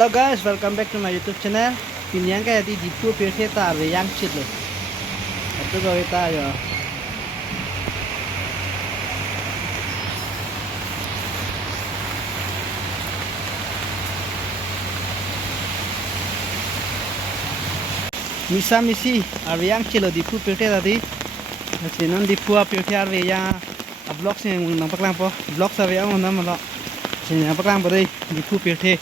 Hello guys, welcome back to my YouTube channel. Pinyan kaya di dipu pirhe ta re yang chit le. Atu ko ita yo. Misa misi are yang chilo dipu pirhe ta di. Sinon dipu a pirhe ar ve ya a vlog se nang paklang po. Vlog sa ve ang nam lo. Sin nang paklang po dei dipu pirhe.